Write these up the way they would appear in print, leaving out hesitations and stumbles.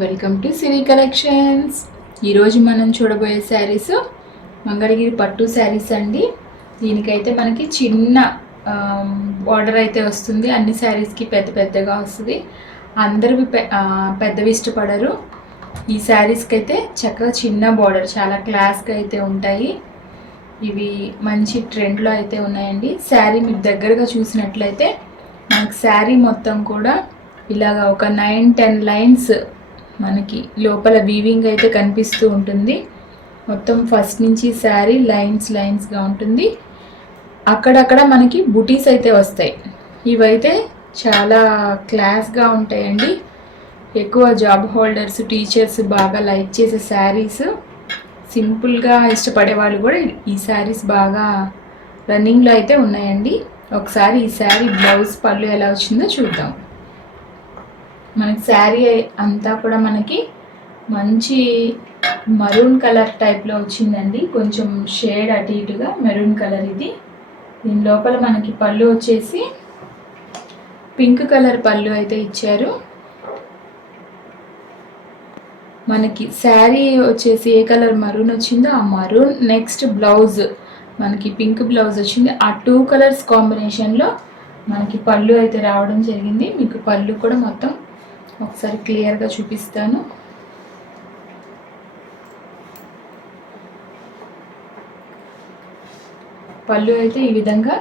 Welcome to Siri collections. ఈరోజు మనం చూడబోయే శారీస్ మంగళగిరి పట్టు శారీస్ అండి. దీనికైతే మనకి చిన్న బార్డర్ అయితే వస్తుంది. అన్ని శారీస్కి పెద్ద పెద్దగా వస్తుంది. అందరూ పెద్దవి ఇష్టపడరు. ఈ శారీస్కి అయితే చక్కగా చిన్న బార్డర్ చాలా క్లాస్గా అయితే ఉంటాయి. ఇవి మంచి ట్రెండ్లో అయితే ఉన్నాయండి. శారీ మీరు దగ్గరగా చూసినట్లయితే మనకి శారీ మొత్తం కూడా ఇలాగా ఒక 9-10 లైన్స్ మనకి లోపల వీవింగ్ అయితే కనిపిస్తూ ఉంటుంది. మొత్తం ఫస్ట్ నుంచి శారీ లైన్స్గా ఉంటుంది. అక్కడక్కడ మనకి బుటీస్ అయితే వస్తాయి. ఇవైతే చాలా క్లాస్గా ఉంటాయండి. ఎక్కువ జాబ్ హోల్డర్స్, టీచర్స్ బాగా లైక్ చేసే శారీస్, సింపుల్గా ఇష్టపడే వాళ్ళు కూడా ఈ శారీస్ బాగా రన్నింగ్లో అయితే ఉన్నాయండి. ఒకసారి ఈ శారీ బ్లౌజ్ పళ్ళు ఎలా వచ్చిందో చూద్దాం. మనకి శారీ అంతా కూడా మనకి మంచి మరూన్ కలర్ టైప్లో వచ్చిందండి. కొంచెం షేడ్ అటు ఇటుగా మెరూన్ కలర్ ఇది. దీని లోపల మనకి పళ్ళు వచ్చేసి పింక్ కలర్ పళ్ళు అయితే ఇచ్చారు. మనకి శారీ వచ్చేసి ఏ కలర్ మరూన్ వచ్చిందో ఆ మరూన్, నెక్స్ట్ బ్లౌజ్ మనకి పింక్ బ్లౌజ్ వచ్చింది. ఆ 2 కలర్స్ కాంబినేషన్లో మనకి పళ్ళు అయితే రావడం జరిగింది. మీకు పళ్ళు కూడా మొత్తం ఒకసారి క్లియర్గా చూపిస్తాను. పళ్ళు అయితే ఈ విధంగా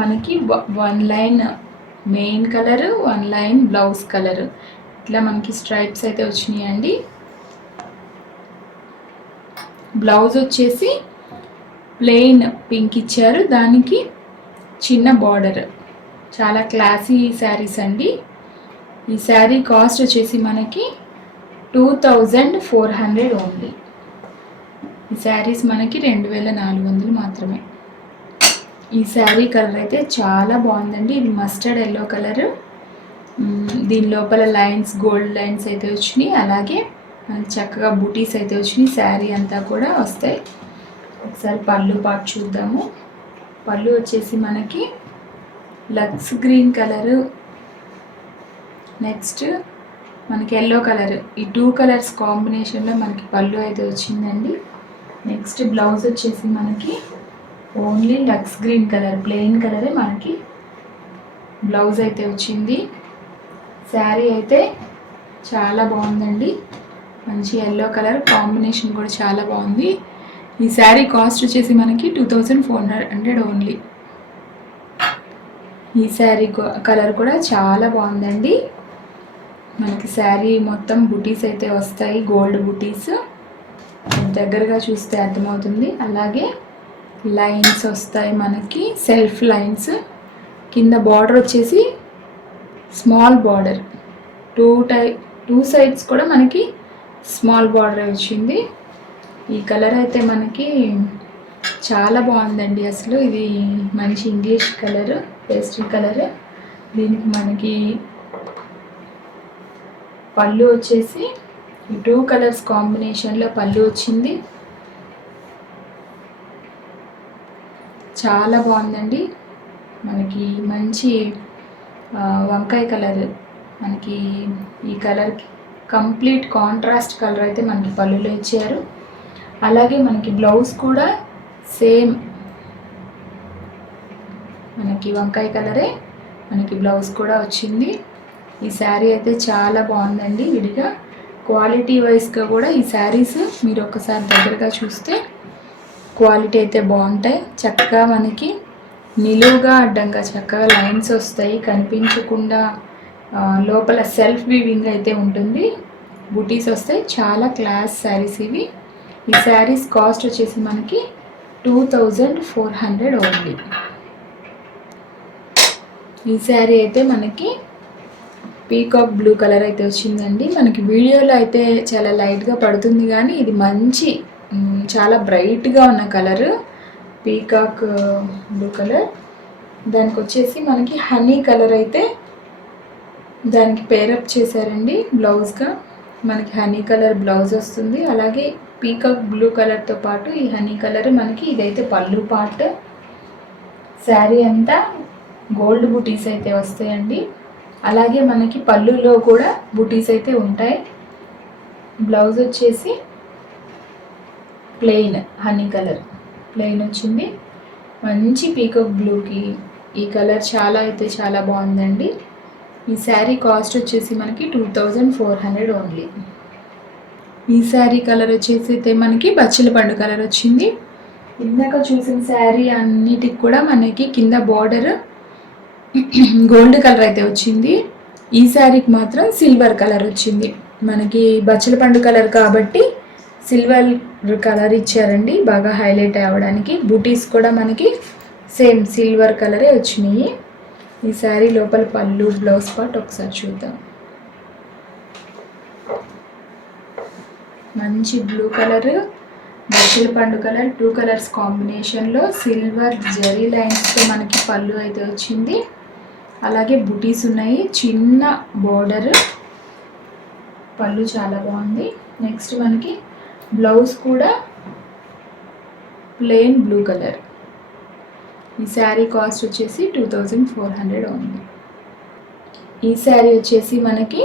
మనకి 1 line main colour, 1 line blouse colour, ఇట్లా మనకి స్ట్రైప్స్ అయితే వచ్చినాయండి. బ్లౌజ్ వచ్చేసి ప్లెయిన్ పింక్ ఇచ్చారు, దానికి చిన్న బార్డర్. చాలా క్లాసీ శారీస్ అండి. ఈ శారీ కాస్ట్ వచ్చేసి మనకి 2400 ఓన్లీ. ఈ శారీస్ మనకి 2400 మాత్రమే. ఈ శారీ కలర్ అయితే చాలా బాగుందండి. ఇది మస్టర్డ్ ఎల్లో కలర్. దీని లోపల లైన్స్, గోల్డ్ లైన్స్ అయితే వచ్చినాయి. అలాగే మనకి చక్కగా బూటీస్ అయితే వచ్చినాయి. శారీ అంతా కూడా వస్తాయి. ఒకసారి పళ్ళు పాటు చూద్దాము. పళ్ళు వచ్చేసి మనకి లక్స్ గ్రీన్ కలరు, నెక్స్ట్ మనకి ఎల్లో కలర్, ఈ 2 కలర్స్ కాంబినేషన్లో మనకి పళ్ళు అయితే వచ్చిందండి. నెక్స్ట్ బ్లౌజ్ వచ్చేసి మనకి ఓన్లీ లక్స్ గ్రీన్ కలర్, ప్లెయిన్ కలరే మనకి బ్లౌజ్ అయితే వచ్చింది. శారీ అయితే చాలా బాగుందండి. మంచి ఎల్లో కలర్ కాంబినేషన్ కూడా చాలా బాగుంది. ఈ శారీ కాస్ట్ వచ్చేసి మనకి 2400 ఓన్లీ. ఈ శారీ కలర్ కూడా చాలా బాగుందండి. మనకి శారీ మొత్తం బుటీస్ అయితే వస్తాయి, గోల్డ్ బుటీస్. దగ్గరగా చూస్తే అర్థమవుతుంది. అలాగే లైన్స్ వస్తాయి మనకి, సెల్ఫ్ లైన్స్. కింద బార్డర్ వచ్చేసి స్మాల్ బార్డర్, 2 సైడ్స్ కూడా మనకి స్మాల్ బార్డర్ వచ్చింది. ఈ కలర్ అయితే మనకి చాలా బాగుందండి. అసలు ఇది మంచి ఇంగ్లీష్ కలర్, పేస్టల్ కలర్. దీనికి మనకి పళ్ళు వచ్చేసి 2 కలర్స్ కాంబినేషన్లో పళ్ళు వచ్చింది. చాలా బాగుందండి. మనకి మంచి వంకాయ కలర్, మనకి ఈ కలర్ కంప్లీట్ కాంట్రాస్ట్ కలర్ అయితే మనకి పళ్ళులో ఇచ్చారు. అలాగే మనకి బ్లౌజ్ కూడా సేమ్ మనకి వంకాయ కలరే మనకి బ్లౌజ్ కూడా వచ్చింది. ఈ శారీ అయితే చాలా బాగుందండి. విడిగా క్వాలిటీ వైజ్గా కూడా ఈ శారీస్ మీరు ఒక్కసారి దగ్గరగా చూస్తే క్వాలిటీ అయితే బాగుంటాయి. చక్కగా మనకి నిలువుగా అడ్డంగా చక్కగా లైన్స్ వస్తాయి, కనిపించకుండా లోపల సెల్ఫ్ వీవింగ్ అయితే ఉంటుంది, బుటీస్ వస్తాయి. చాలా క్లాస్ శారీస్ ఇవి. ఈ శారీస్ కాస్ట్ వచ్చేసి మనకి 2400 ఓన్లీ. ఈ శారీ అయితే మనకి పీకాక్ బ్లూ కలర్ అయితే వచ్చిందండి. మనకి వీడియోలో అయితే చాలా లైట్గా పడుతుంది, కానీ ఇది మంచి చాలా బ్రైట్గా ఉన్న కలర్ పీకాక్ బ్లూ కలర్. దానికి వచ్చేసి మనకి హనీ కలర్ అయితే దానికి పేరప్ చేశారండి బ్లౌజ్గా. మనకి హనీ కలర్ బ్లౌజ్ వస్తుంది. అలాగే పీకాక్ బ్లూ కలర్తో పాటు ఈ హనీ కలర్ మనకి ఇదైతే పళ్ళు పార్ట్. శారీ అంతా గోల్డ్ బుటీస్ అయితే వస్తాయండి. అలాగే మనకి పళ్ళులో కూడా బుటీస్ అయితే ఉంటాయి. బ్లౌజ్ వచ్చేసి ప్లెయిన్ హనీ కలర్ ప్లెయిన్ వచ్చింది. మంచి పీకాక్ బ్లూకి ఈ కలర్ చాలా అయితే చాలా బాగుందండి. ఈ శారీ కాస్ట్ వచ్చేసి మనకి 2400 ఓన్లీ. ఈ శారీ కలర్ వచ్చేసి అయితే మనకి బచ్చల పండు కలర్ వచ్చింది. ఇందాక చూసిన శారీ అన్నిటికి కూడా మనకి కింద బార్డర్ గోల్డ్ కలర్ అయితే వచ్చింది. ఈ శారీకి మాత్రం సిల్వర్ కలర్ వచ్చింది. మనకి బచ్చల పండు కలర్ కాబట్టి సిల్వర్ కలర్ ఇచ్చారండి బాగా హైలైట్ అవ్వడానికి. బూటీస్ కూడా మనకి సేమ్ సిల్వర్ కలరే వచ్చినాయి. ఈ శారీ లోపల పళ్ళు బ్లౌజ్ పార్ట్ ఒకసారి చూద్దాం. మంచి బ్లూ కలర్ బచ్చల పండు కలర్ 2 కలర్స్ కాంబినేషన్లో సిల్వర్ జరీ లైన్స్తో మనకి పళ్ళు అయితే వచ్చింది. అలాగే బుటీస్ ఉన్నాయి, చిన్న బోర్డర్, పళ్ళు చాలా బాగుంది. నెక్స్ట్ మనకి బ్లౌజ్ కూడా ప్లెయిన్ బ్లూ కలర్. ఈ శారీ కాస్ట్ వచ్చేసి 2400 ఉంది. ఈ శారీ వచ్చేసి మనకి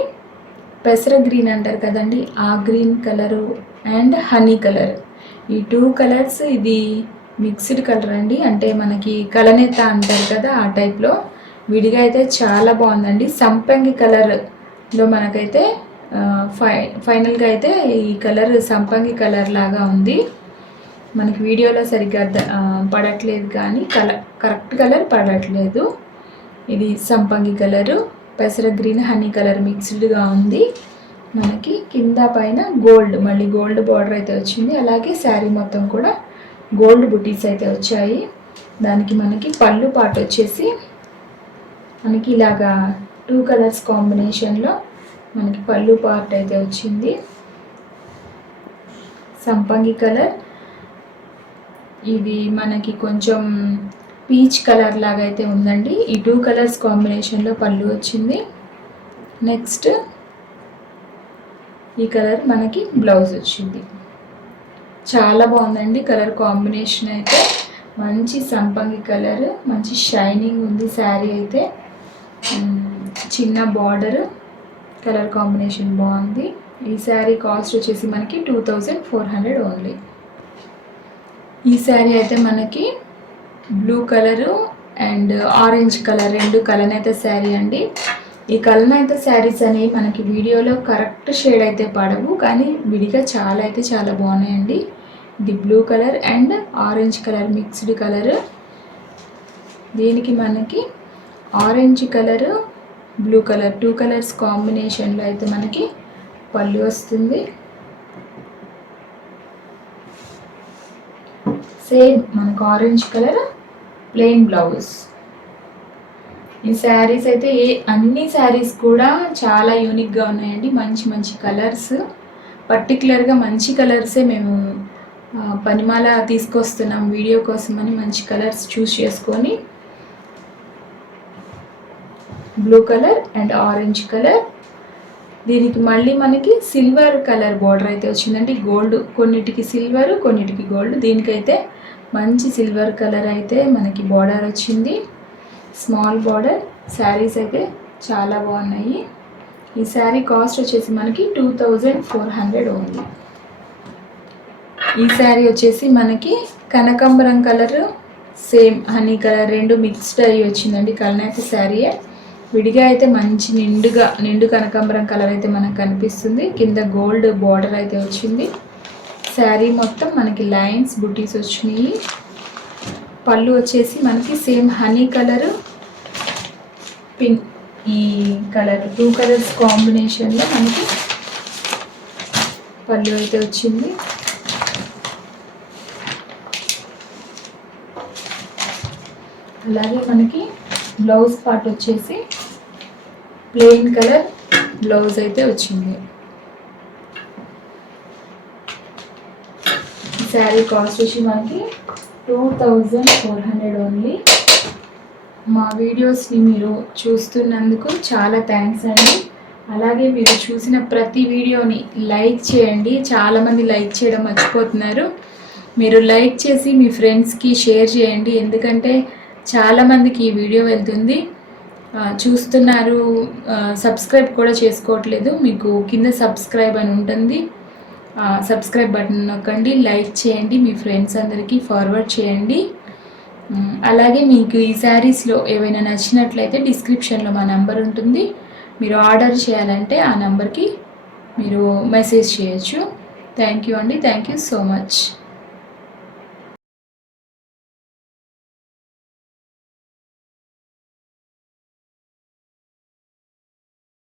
పెసర గ్రీన్ అంటారు కదండి, ఆ green colour and honey colour, ఈ 2 కలర్స్ ఇది మిక్స్డ్ కలర్ అండి. అంటే మనకి కలనేత అంటారు కదా ఆ టైప్లో. విడిగా అయితే చాలా బాగుందండి. సంపంగి కలర్లో మనకైతే ఫైనల్గా అయితే ఈ కలర్ సంపంగి కలర్ లాగా ఉంది. మనకి వీడియోలో సరిగ్గా పడట్లేదు కానీ కరెక్ట్ కలర్ పడట్లేదు. ఇది సంపంగి కలరు పెసర గ్రీన్ హనీ కలర్ మిక్స్డ్గా ఉంది. మనకి కింద పైన గోల్డ్, మళ్ళీ గోల్డ్ బార్డర్ అయితే వచ్చింది. అలాగే శారీ మొత్తం కూడా గోల్డ్ బుటీస్ అయితే వచ్చాయి. దానికి మనకి పళ్ళు పాట వచ్చేసి మనకి ఇలాగా 2 కలర్స్ కాంబినేషన్లో మనకి పళ్ళు పార్ట్ అయితే వచ్చింది. సంపంగి కలర్, ఇది మనకి కొంచెం పీచ్ కలర్ లాగా అయితే ఉందండి. ఈ 2 కలర్స్ కాంబినేషన్లో పళ్ళు వచ్చింది. నెక్స్ట్ ఈ కలర్ మనకి బ్లౌజ్ వచ్చింది. చాలా బాగుందండి కలర్ కాంబినేషన్ అయితే. మంచి సంపంగి కలర్, మంచి షైనింగ్ ఉంది శారీ అయితే. చిన్న బార్డర్, కలర్ కాంబినేషన్ బాగుంది. ఈ శారీ కాస్ట్ వచ్చేసి మనకి 2400 ఓన్లీ. ఈ శారీ అయితే మనకి blue colour and orange colour 2 కలనేత శారీ అండి. ఈ కలనేత శారీస్ అనేవి మనకి వీడియోలో కరెక్ట్ షేడ్ అయితే పడవు, కానీ విడిగా చాలా అయితే చాలా బాగున్నాయండి. ఇది blue colour and orange colour mixed colour. దీనికి మనకి orange colour blue colour 2 colours కాంబినేషన్లో అయితే మనకి పళ్ళు వస్తుంది. సేమ్ మనకు ఆరెంజ్ కలర్ ప్లెయిన్ బ్లౌజ్. ఈ శారీస్ అయితే అన్ని శారీస్ కూడా చాలా యూనిక్గా ఉన్నాయండి. మంచి మంచి కలర్స్, పర్టికులర్గా మంచి కలర్సే మేము పనిమాల తీసుకొస్తున్నాం వీడియో కోసమని. మంచి కలర్స్ చూస్ చేసుకొని blue colour and orange colour. దీనికి మళ్ళీ మనకి సిల్వర్ కలర్ బార్డర్ అయితే వచ్చిందండి. గోల్డ్ కొన్నిటికి సిల్వర్, కొన్నిటికి గోల్డ్. దీనికైతే మంచి సిల్వర్ కలర్ అయితే మనకి బార్డర్ వచ్చింది, స్మాల్ బార్డర్. శారీస్ అయితే చాలా బాగున్నాయి. ఈ శారీ కాస్ట్ వచ్చేసి మనకి 2400 ఉంది. ఈ శారీ వచ్చేసి మనకి కనకాంబరం colour same honey colour 2 mixed అయ్యి వచ్చిందండి. కలనేత శారీయే. విడిగా అయితే మంచి నిండు కనకాంబరం కలర్ అయితే మనకు కనిపిస్తుంది. కింద గోల్డ్ బార్డర్ అయితే వచ్చింది. శారీ మొత్తం మనకి లైన్స్ బుటీస్ వచ్చినాయి. పళ్ళు వచ్చేసి మనకి సేమ్ హనీ కలర్ పింక్, ఈ కలర్ 2 కలర్స్ కాంబినేషన్లో మనకి పళ్ళు అయితే వచ్చింది. అలాగే మనకి బ్లౌజ్ పార్ట్ వచ్చేసి ప్లెయిన్ కలర్ బ్లౌజ్ అయితే వచ్చింది. శారీ కాస్ట్ వచ్చి మనకి 2400 ఓన్లీ. మా వీడియోస్ని మీరు చూస్తున్నందుకు చాలా థ్యాంక్స్ అండి. అలాగే మీరు చూసిన ప్రతి వీడియోని లైక్ చేయండి. చాలామంది లైక్ చేయడం మర్చిపోతున్నారు. మీరు లైక్ చేసి మీ ఫ్రెండ్స్కి షేర్ చేయండి, ఎందుకంటే చాలామందికి ఈ వీడియో వెళ్తుంది, చూస్తున్నారు, సబ్స్క్రైబ్ కూడా చేసుకోవట్లేదు. మీకు కింద సబ్స్క్రైబ్ అని ఉంటుంది, సబ్స్క్రైబ్ బటన్ నొక్కండి, లైక్ చేయండి, మీ ఫ్రెండ్స్ అందరికీ ఫార్వర్డ్ చేయండి. అలాగే మీకు ఈ శారీస్లో ఏవైనా నచ్చినట్లయితే డిస్క్రిప్షన్లో మా నెంబర్ ఉంటుంది. మీరు ఆర్డర్ చేయాలంటే ఆ నెంబర్కి మీరు మెసేజ్ చేయొచ్చు. థ్యాంక్ యూ అండి. Thank you so much.